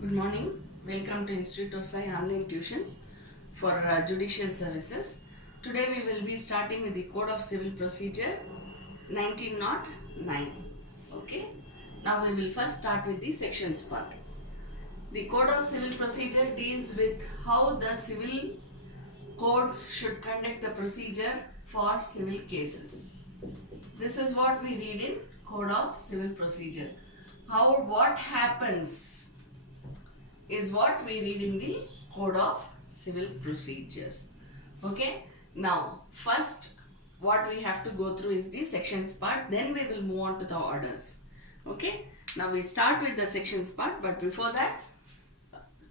Good morning. Welcome to Institute of Sai online tuitions for Judicial Services. Today we will be starting with the Code of Civil Procedure 1909. Okay. Now we will first start with the sections part. The Code of Civil Procedure deals with how the civil courts should conduct the procedure for civil cases. This is what we read in Code of Civil Procedure. What happens is what we read in the Code of Civil Procedures. Okay. Now, first what we have to go through is the sections part. Then we will move on to the orders. Okay. Now we start with the sections part. But before that,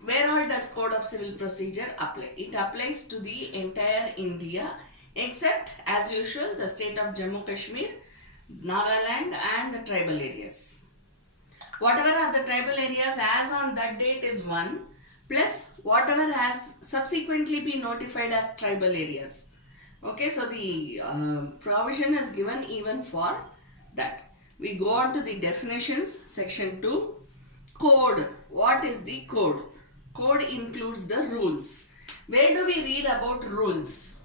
where all does Code of Civil Procedure apply? It applies to the entire India except, as usual, the state of Jammu Kashmir, Nagaland and the tribal areas. Whatever are the tribal areas as on that date is one, plus whatever has subsequently been notified as tribal areas. Okay, so the provision is given even for that. We go on to the definitions, section 2. Code. What is the code? Code includes the rules. Where do we read about rules?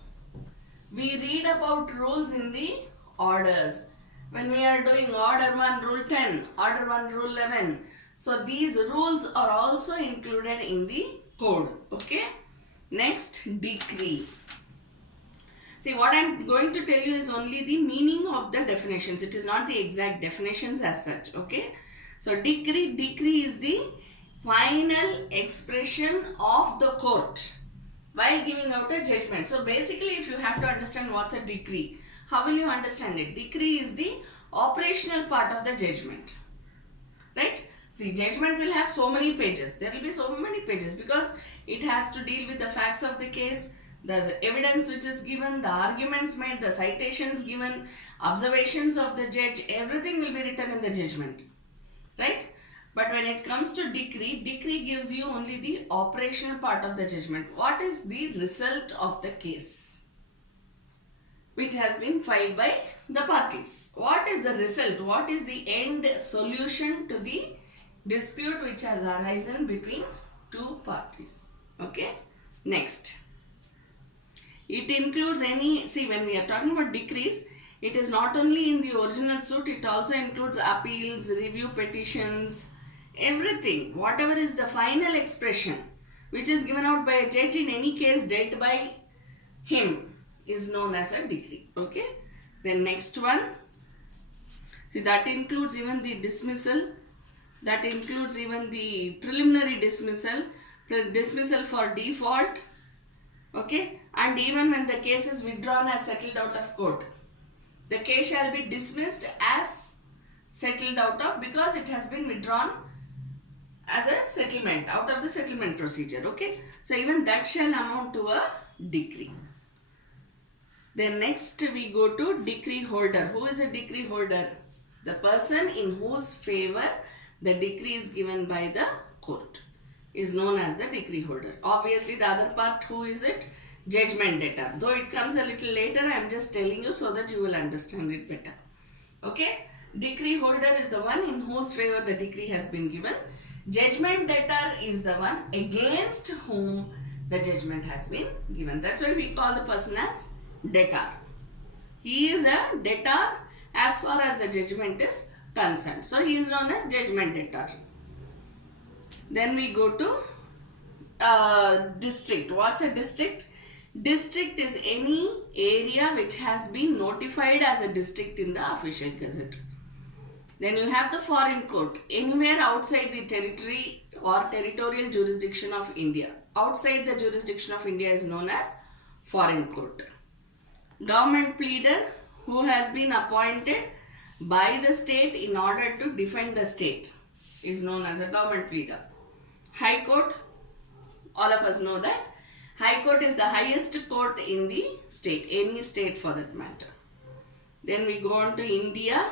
We read about rules in the orders. When we are doing order 1 rule 10, order 1 rule 11. So these rules are also included in the code. Okay. Next, decree. See, what I am going to tell you is only the meaning of the definitions. It is not the exact definitions as such. Okay. So decree is the final expression of the court while giving out a judgment. So basically, if you have to understand what's a decree, how will you understand it? Decree is the operational part of the judgment. Right? See, judgment will have so many pages. There will be so many pages because it has to deal with the facts of the case, the evidence which is given, the arguments made, the citations given, observations of the judge, everything will be written in the judgment. Right? But when it comes to decree gives you only the operational part of the judgment. What is the result of the case which has been filed by the parties? What is the result? What is the end solution to the dispute which has arisen between two parties? Okay. Next. It includes when we are talking about decrees, it is not only in the original suit, it also includes appeals, review petitions, everything. Whatever is the final expression which is given out by a judge in any case dealt by him is known as a decree. Okay. Then next one. See, that includes even the dismissal. That includes even the preliminary dismissal. Dismissal for default. Okay. And even when the case is withdrawn as settled out of court. The case shall be dismissed as settled out of because it has been withdrawn as a settlement out of the settlement procedure. Okay. So even that shall amount to a decree. Then next we go to decree holder. Who is a decree holder? The person in whose favor the decree is given by the court is known as the decree holder. Obviously the other part, who is it? Judgment debtor. Though it comes a little later, I am just telling you so that you will understand it better. Okay. Decree holder is the one in whose favor the decree has been given. Judgment debtor is the one against whom the judgment has been given. That's why we call the person as debtor. He is a debtor as far as the judgment is concerned. So he is known as judgment debtor. Then we go to district. What's a district? District is any area which has been notified as a district in the official gazette. Then you have the foreign court. Anywhere outside the territory or territorial jurisdiction of India. Outside the jurisdiction of India is known as foreign court. Government pleader who has been appointed by the state in order to defend the state is known as a government pleader. High court, all of us know that. High court is the highest court in the state, any state for that matter. Then we go on to India.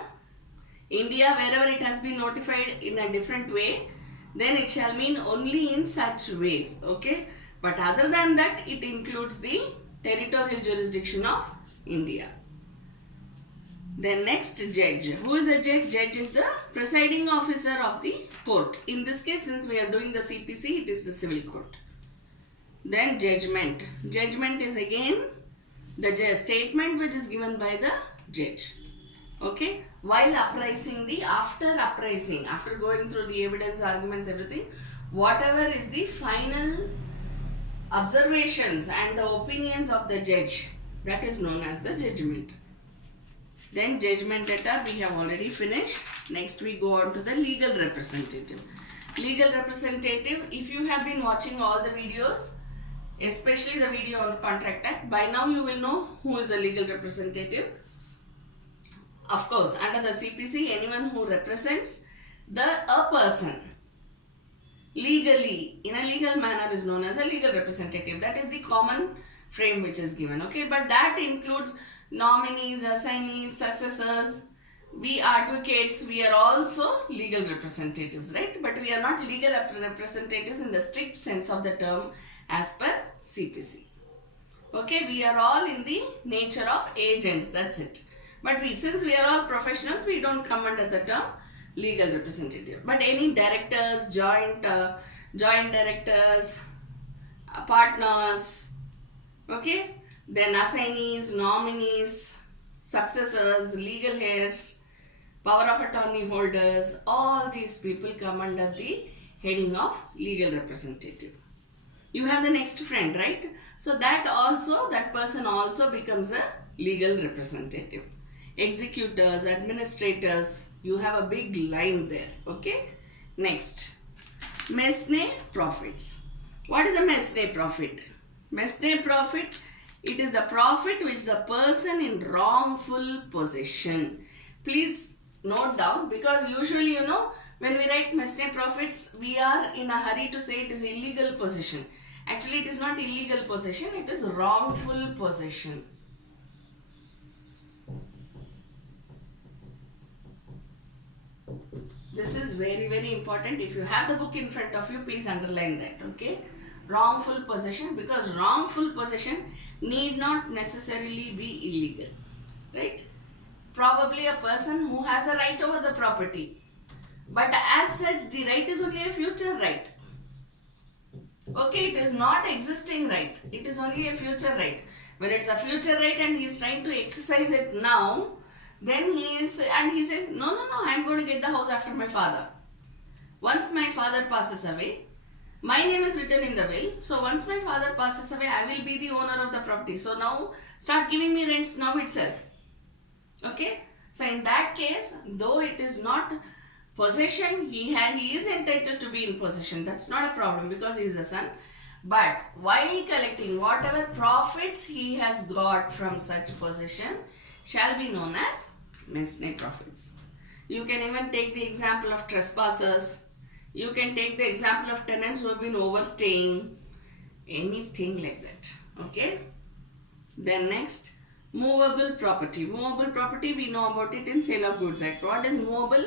India, wherever it has been notified in a different way, then it shall mean only in such ways. Okay. But other than that, it includes the territorial jurisdiction of India. Then next, judge. Who is a judge? Judge is the presiding officer of the court. In this case, since we are doing the CPC, it is the civil court. Then judgment. Judgment is again the statement which is given by the judge. Okay, while appraising after going through the evidence, arguments, everything, whatever is the final observations and the opinions of the judge, that is known as the judgment. Then judgment letter we have already finished. Next we go on to the legal representative. Legal representative, if you have been watching all the videos, especially the video on Contract Act, by now you will know who is a legal representative. Of course, under the CPC, anyone who represents a person legally, in a legal manner, is known as a legal representative. That is the common frame which is given. Okay, but that includes nominees, assignees, successors. We advocates, we are also legal representatives, right? But we are not legal representatives in the strict sense of the term as per CPC. Okay, we are all in the nature of agents, that's it. But since we are all professionals, we don't come under the term legal representative. But any directors, joint directors, partners, okay, then assignees, nominees, successors, legal heirs, power of attorney holders, all these people come under the heading of legal representative. You have the next friend, right? So that person also becomes a legal representative. Executors, administrators, you have a big line there. Okay, next, mesne profits. What is a mesne profit? Mesne profit, it is the profit which the person in wrongful possession. Please note down, because usually when we write mesne profits, we are in a hurry to say it is illegal possession. Actually, it is not illegal possession, it is wrongful possession. This is very, very important. If you have the book in front of you, please underline that. Okay, wrongful possession, because wrongful possession need not necessarily be illegal, right? Probably a person who has a right over the property, but as such the right is only a future right. Okay, it is not existing right, it is only a future right. When it's a future right and he is trying to exercise it now, then he says, no, I am going to get the house after my father. Once my father passes away, my name is written in the will. So once my father passes away, I will be the owner of the property. So now start giving me rents now itself. Okay. So in that case, though it is not possession, he is entitled to be in possession. That's not a problem because he is a son. But while collecting whatever profits he has got from such possession shall be known as mesne profits. You can even take the example of trespassers. You can take the example of tenants who have been overstaying. Anything like that. Okay. Then next, movable property. Movable property, we know about it in Sale of Goods Act. What is movable?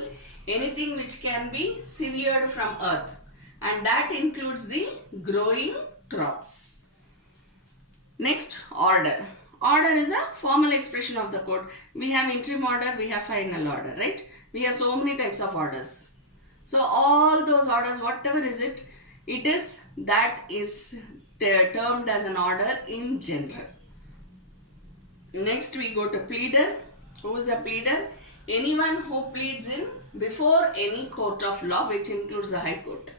Anything which can be severed from earth. And that includes the growing crops. Next, order. Order is a formal expression of the court. We have interim order, we have final order, right? We have so many types of orders. So all those orders, whatever is it, that is termed as an order in general. Next we go to pleader. Who is a pleader? Anyone who pleads in before any court of law, which includes the High Court.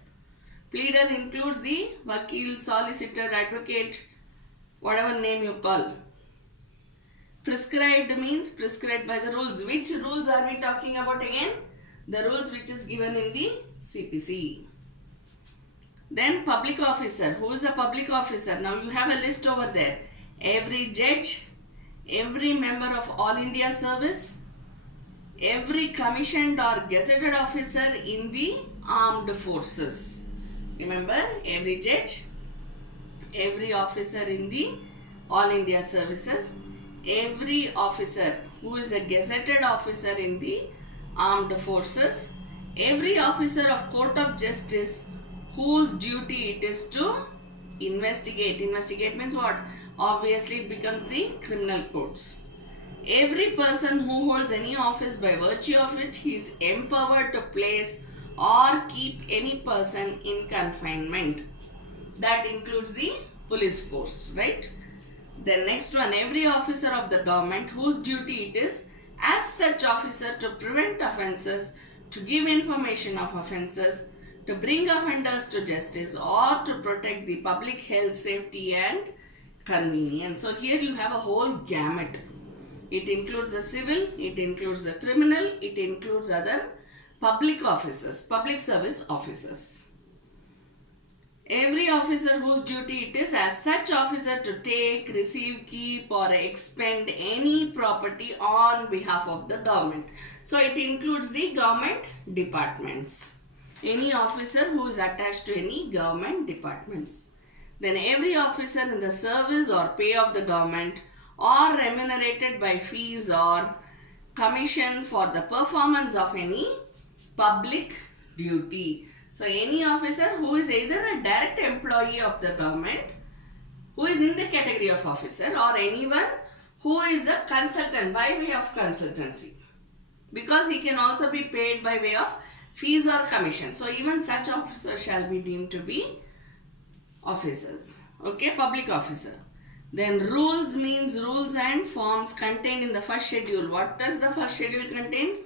Pleader includes the vakil, solicitor, advocate, whatever name you call. Prescribed means prescribed by the rules. Which rules are we talking about again? The rules which is given in the CPC. Then public officer. Who is a public officer? Now you have a list over there. Every judge, every member of All India Service, every commissioned or gazetted officer in the armed forces. Remember, every judge, every officer in the All India Services, every officer who is a gazetted officer in the armed forces, every officer of court of justice whose duty it is to investigate. Investigate means what? Obviously it becomes the criminal courts. Every person who holds any office by virtue of which he is empowered to place or keep any person in confinement. That includes the police force, right? The next one, every officer of the government whose duty it is as such officer to prevent offences, to give information of offences, to bring offenders to justice, or to protect the public health, safety and convenience. So here you have a whole gamut. It includes the civil, it includes the criminal, it includes other public officers, public service officers. Every officer whose duty it is as such officer to take, receive, keep or expend any property on behalf of the government. So it includes the government departments. Any officer who is attached to any government departments. Then every officer in the service or pay of the government or remunerated by fees or commission for the performance of any public duty. So any officer who is either a direct employee of the government, who is in the category of officer, or anyone who is a consultant by way of consultancy. Because he can also be paid by way of fees or commission. So even such officers shall be deemed to be officers. Okay, public officer. Then rules means rules and forms contained in the first schedule. What does the first schedule contain?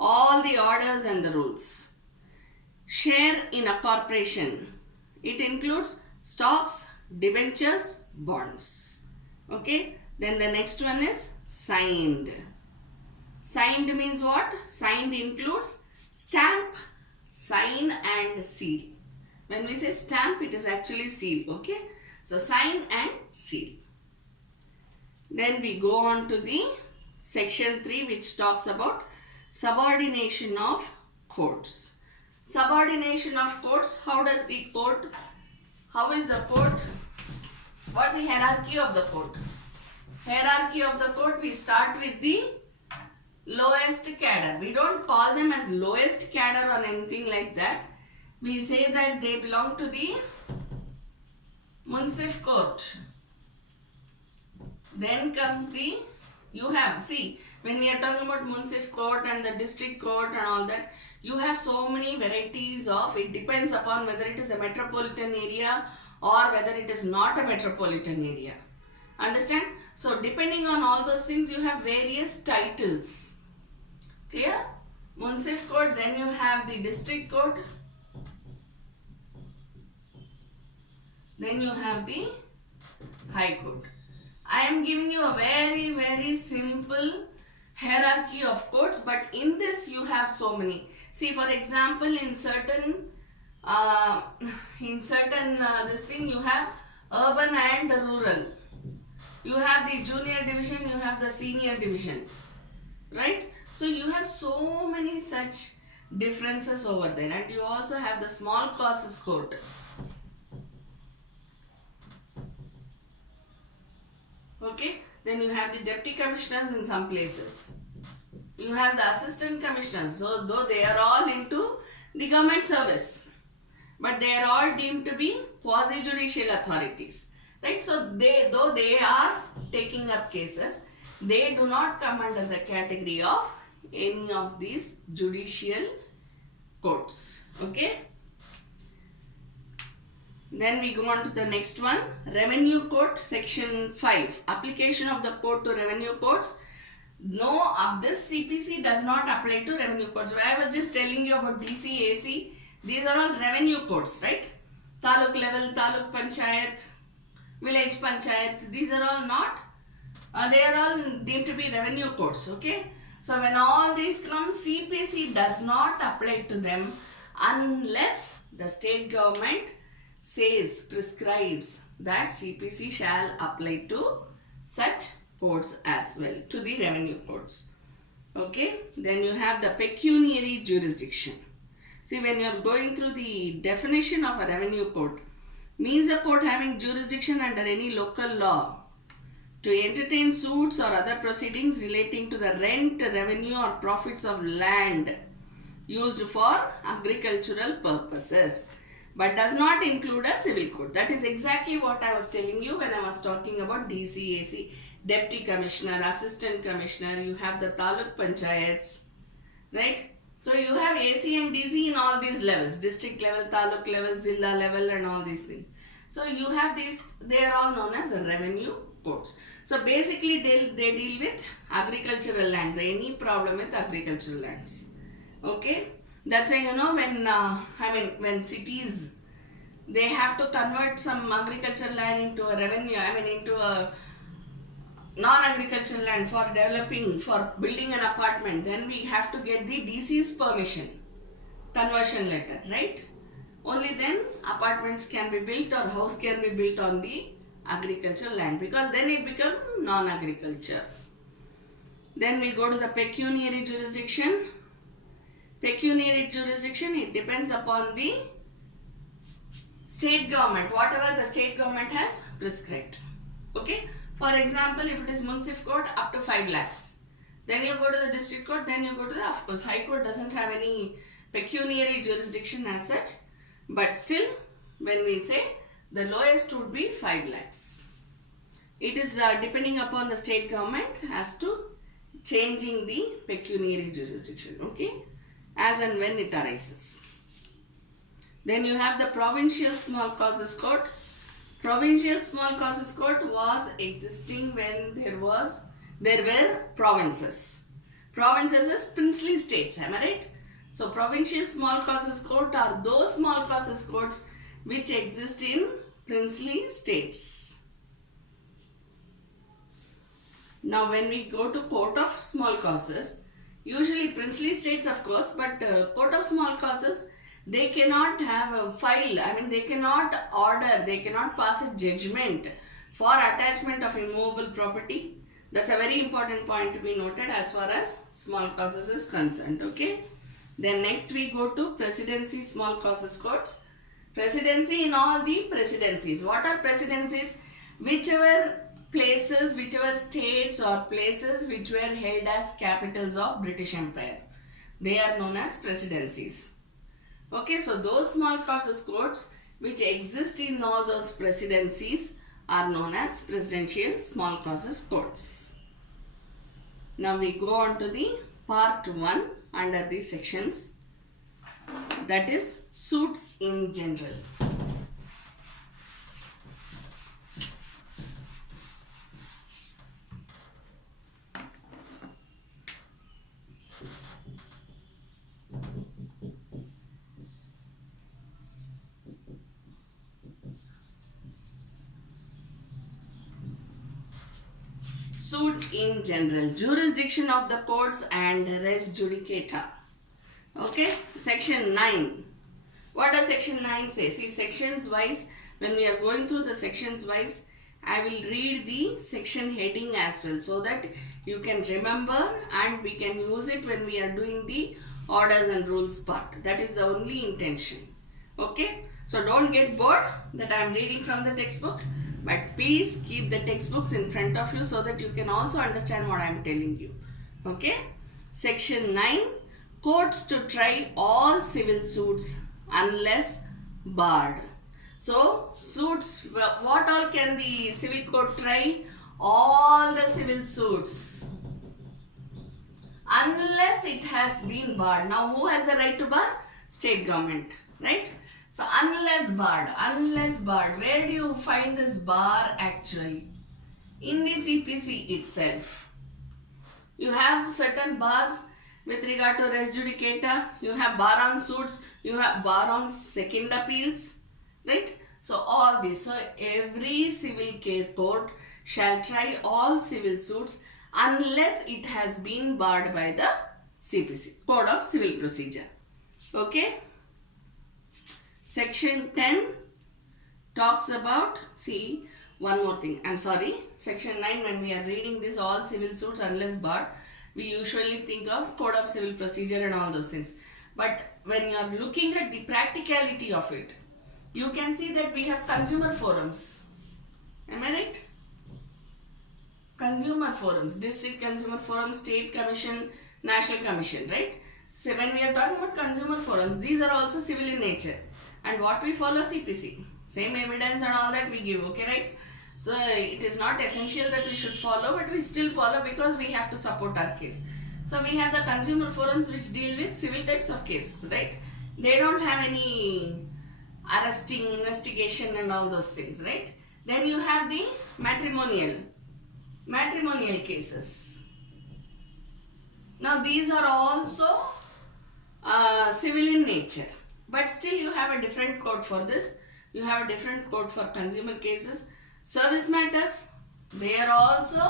All the orders and the rules. Share in a corporation. It includes stocks, debentures, bonds. Okay. Then the next one is signed. Signed means what? Signed includes stamp, sign and seal. When we say stamp, it is actually seal. Okay. So sign and seal. Then we go on to the section 3, which talks about subordination of courts. Subordination of courts. How is the court? What's the hierarchy of the court? Hierarchy of the court, we start with the lowest cadre. We don't call them as lowest cadre or anything like that. We say that they belong to the municipal court. Then comes the, when we are talking about municipal court and the district court and all that, you have so many varieties of, it depends upon whether it is a metropolitan area or whether it is not a metropolitan area. Understand? So depending on all those things, you have various titles. Clear? Municipal court, then you have the district court, then you have the high court. I am giving you a very, very simple hierarchy of courts, but in this you have so many. See, for example, in certain this thing you have urban and rural. You have the junior division, you have the senior division, right? So you have so many such differences over there, and you also have the small causes court. Okay, then you have the deputy commissioners in some places. You have the assistant commissioners, so though they are all into the government service, but they are all deemed to be quasi-judicial authorities, right? So though they are taking up cases, they do not come under the category of any of these judicial courts. Okay. Then we go on to the next one, Revenue Court, Section 5. Application of the code to revenue courts. No, this CPC does not apply to revenue courts. I was just telling you about DC, AC. These are all revenue courts, right? Taluk level, Taluk Panchayat, Village Panchayat. These are all not. They are all deemed to be revenue courts, okay? So when all these come, CPC does not apply to them unless the state government prescribes that CPC shall apply to such courts as well, to the revenue courts. Okay, then you have the pecuniary jurisdiction. See, when you are going through the definition of a revenue court, means a court having jurisdiction under any local law to entertain suits or other proceedings relating to the rent, revenue or profits of land used for agricultural purposes, but does not include a civil court. That is exactly what I was telling you when I was talking about DC, AC, Deputy Commissioner, Assistant Commissioner. You have the Taluk Panchayats, right? So you have AC and DC in all these levels, district level, taluk level, zilla level and all these things. So you have these, they are all known as revenue codes. So basically they deal with agricultural lands, any problem with agricultural lands. Okay, that's why when cities, they have to convert some agricultural land into a revenue, into a non-agricultural land for developing, for building an apartment, then we have to get the DC's permission, conversion letter, right? Only then apartments can be built or house can be built on the agricultural land, because then it becomes non-agriculture. Then we go to the pecuniary jurisdiction. Pecuniary jurisdiction, it depends upon the state government, whatever the state government has prescribed. Okay. For example, if it is municipal court, up to 5 lakhs. Then you go to the district court, then you go to the, of course, high court doesn't have any pecuniary jurisdiction as such. But still, when we say, the lowest would be 5 lakhs. It is depending upon the state government as to changing the pecuniary jurisdiction, okay, as and when it arises. Then you have the provincial small causes court. Provincial small causes court was existing when there were provinces. Provinces is princely states, am I right? So provincial small causes court are those small causes courts which exist in princely states. Now when we go to court of small causes, usually princely states of course, but court of small causes, they cannot have a file, they cannot order, they cannot pass a judgment for attachment of immovable property. That's a very important point to be noted as far as small causes is concerned, okay. Then next we go to presidency small causes courts. Presidency in all the presidencies. What are presidencies? Whichever places, whichever states or places which were held as capitals of British Empire, they are known as presidencies. Okay, so those small causes courts which exist in all those presidencies are known as presidential small causes courts. Now we go on to the part 1 under the sections, that is suits in general. Suits in general, jurisdiction of the courts and res judicata. Okay, section 9. What does section 9 say? See, sections wise, when we are going through the sections wise, I will read the section heading as well, so that you can remember and we can use it when we are doing the orders and rules part. That is the only intention. Okay, so don't get bored that I am reading from the textbook. But please keep the textbooks in front of you so that you can also understand what I am telling you. Okay. Section 9. Courts to try all civil suits unless barred. So, suits, what all can the civil court try? All the civil suits. Unless it has been barred. Now, who has the right to bar? State government. Right? So, unless barred, where do you find this bar actually? In the CPC itself. You have certain bars with regard to res judicata, you have bar on suits, you have bar on second appeals, right? So, all this. So, every civil court shall try all civil suits unless it has been barred by the CPC, Code of Civil Procedure. Okay? Section 10 talks about, see, one more thing, I'm sorry, section 9, when we are reading this all civil suits unless barred, we usually think of Code of Civil Procedure and all those things. But when you are looking at the practicality of it, you can see that we have consumer forums. Am I right? Consumer forums, district consumer forums, state commission, national commission, right? So when we are talking about consumer forums, these are also civil in nature. And what we follow? CPC. Same evidence and all that we give, okay, right? So it is not essential that we should follow, but we still follow because we have to support our case. So we have the consumer forums which deal with civil types of cases, right? They don't have any arresting, investigation and all those things, right? Then you have the matrimonial cases. Now these are also civil in nature, but still you have a different code for this. You have a different code for consumer cases. Service matters, they are also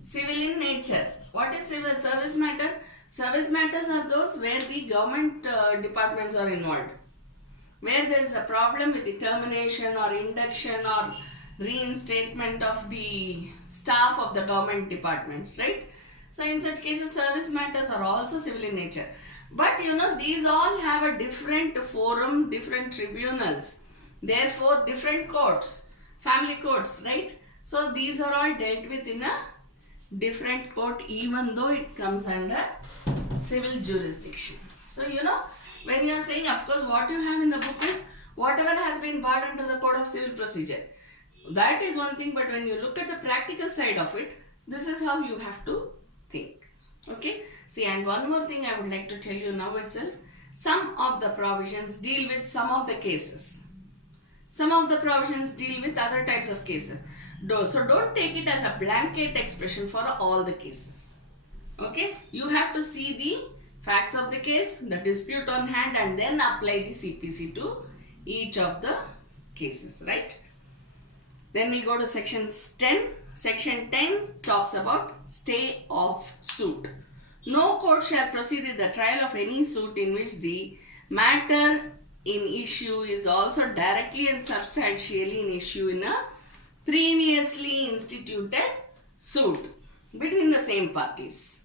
civil in nature. What is service matter? Service matters are those where the government departments are involved, where there is a problem with the termination or induction or reinstatement of the staff of the government departments, right? So in such cases, service matters are also civil in nature. But you know, these all have a different forum, different tribunals, therefore different courts, family courts, right? So these are all dealt with in a different court, even though it comes under civil jurisdiction. So you know, when you are saying, of course, what you have in the book is whatever has been barred under the Code of Civil Procedure. That is one thing, but when you look at the practical side of it, this is how you have to think. Okay. See, and one more thing I would like to tell you now itself. Some of the provisions deal with some of the cases. Some of the provisions deal with other types of cases. So don't take it as a blanket expression for all the cases. Okay. You have to see the facts of the case, the dispute on hand, and then apply the CPC to each of the cases, right? Then we go to section 10. Section 10 talks about stay of suit. No court shall proceed with the trial of any suit in which the matter in issue is also directly and substantially in issue in a previously instituted suit between the same parties,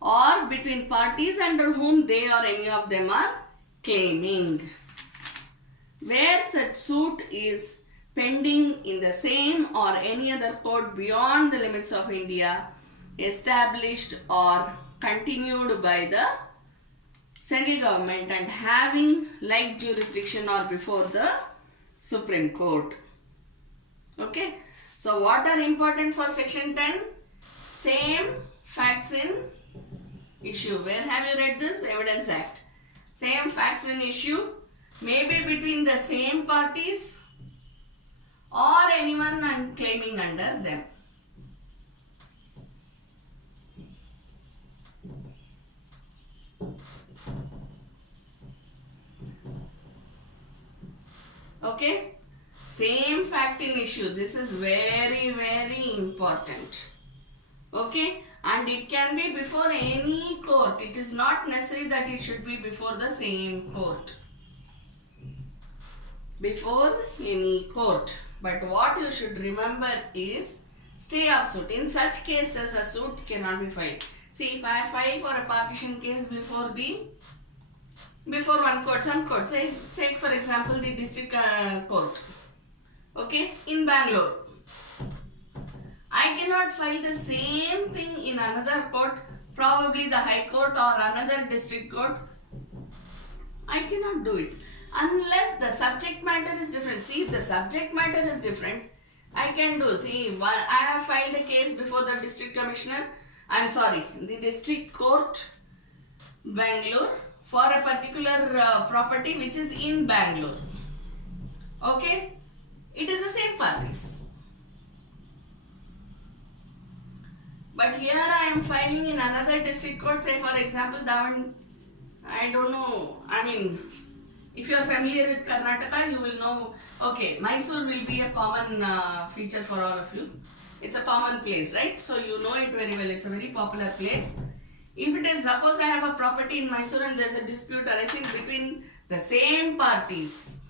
or between parties under whom they or any of them are claiming, where such suit is pending in the same or any other court beyond the limits of India, established or continued by the central government and having like jurisdiction or before the Supreme Court. Okay. So what are important for section 10? Same facts in issue. Where have you read this? Evidence Act. Same facts in issue, maybe between the same parties or anyone claiming under them. Okay. Same fact in issue. This is very, very important. Okay. And it can be before any court. It is not necessary that it should be before the same court. Before any court. But what you should remember is stay of suit. In such cases, a suit cannot be filed. See, if I file for a partition case before one court, some court, say for example the district court, okay, in Bangalore, I cannot file the same thing in another court, probably the High Court or another district court. I cannot do it unless the subject matter is different. See, if the subject matter is different, I can do. See, I have filed a case before the district commissioner, the district court, Bangalore, for a particular property which is in Bangalore. Okay, it is the same parties. But here I am filing in another district court, say for example, I don't know, I mean, if you are familiar with Karnataka, you will know, okay, Mysore will be a common feature for all of you. It's a common place, right? So you know it very well, it's a very popular place. If it is, suppose I have a property in Mysore and there is a dispute arising between the same parties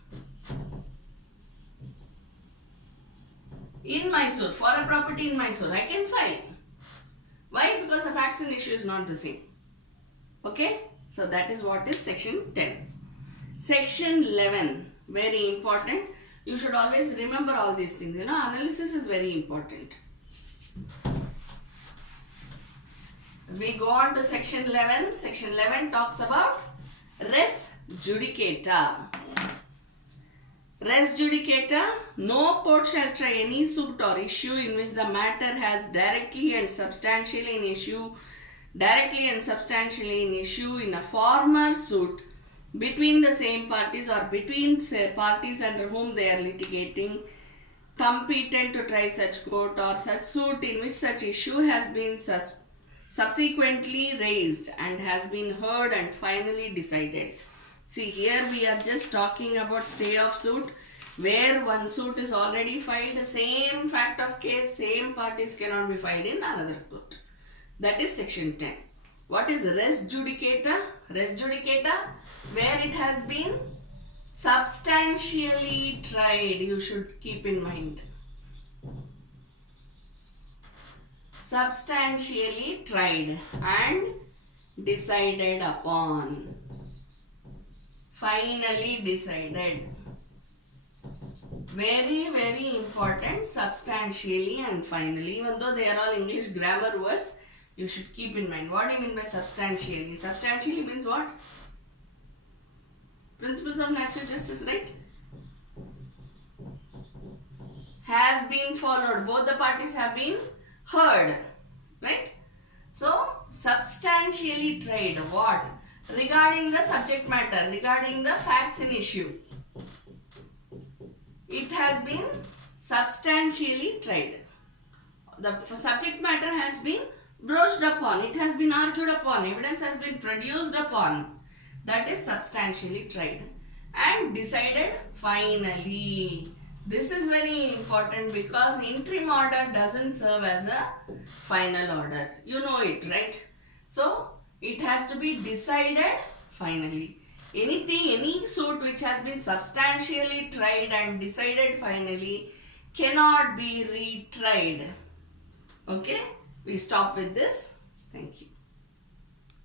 in Mysore, for a property in Mysore, I can file. Why? Because the facts and issue is not the same. Okay? So that is what is section 10. Section 11, very important. You should always remember all these things. You know, analysis is very important. We go on to section 11. Section 11 talks about res judicata. Res judicata, no court shall try any suit or issue in which the matter has directly and substantially in issue directly and substantially in issue in a former suit between the same parties or between parties under whom they are litigating, competent to try such court or such suit in which such issue has been subsequently raised and has been heard and finally decided. See, here we are just talking about stay of suit, where one suit is already filed, same fact of case, same parties cannot be filed in another court. That is section 10. What is res judicata? Res judicata, where it has been substantially tried, you should keep in mind. Substantially tried and decided upon. Finally decided. Very, very important, substantially and finally. Even though they are all English grammar words, you should keep in mind. What do you mean by substantially? Substantially means what? Principles of natural justice, right? Has been followed. Both the parties have been heard, right? So, substantially tried. What? Regarding the subject matter, regarding the facts in issue. It has been substantially tried. The subject matter has been broached upon. It has been argued upon. Evidence has been produced upon. That is substantially tried. And decided finally. This is very important because interim order doesn't serve as a final order. You know it, right? So, it has to be decided finally. Any suit which has been substantially tried and decided finally cannot be retried. Okay? We stop with this. Thank you.